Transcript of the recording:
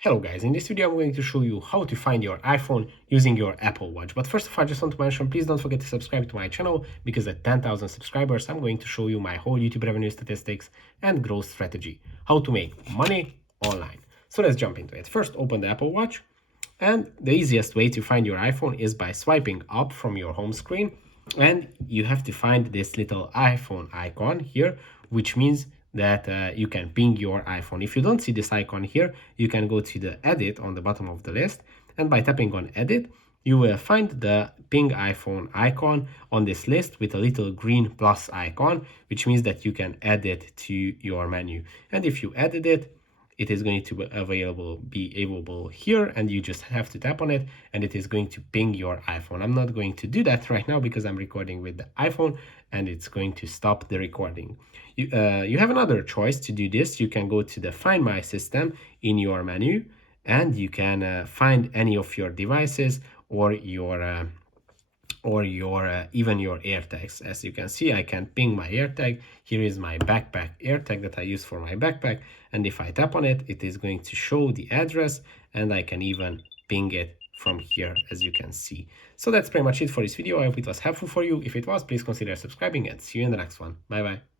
Hello guys, in this video I'm going to show you how to find your iPhone using your Apple Watch. But first of all, I just want to mention, please don't forget to subscribe to my channel because at 10,000 subscribers I'm going to show you my whole YouTube revenue statistics and growth strategy, how to make money online. So let's jump into it. First, open the Apple Watch, and the easiest way to find your iPhone is by swiping up from your home screen, and you have to find this little iPhone icon here, which means that you can ping your iPhone. If you don't see this icon here, you can go to the edit on the bottom of the list, and by tapping on edit, you will find the ping iPhone icon on this list with a little green plus icon, which means that you can add it to your menu. And if you added it, it is going to be available here, and you just have to tap on it and it is going to ping your iPhone. I'm not going to do that right now because I'm recording with the iPhone and it's going to stop the recording. You have another choice to do this. You can go to the Find My System in your menu, and you can find any of your devices or your even your AirTags. As you can see, I can ping my AirTag. Here is my backpack AirTag that I use for my backpack, and if I tap on it, it is going to show the address, and I can even ping it from here, as you can see. So that's pretty much it for this video. I hope it was helpful for you. If it was, please consider subscribing, and see you in the next one. Bye bye.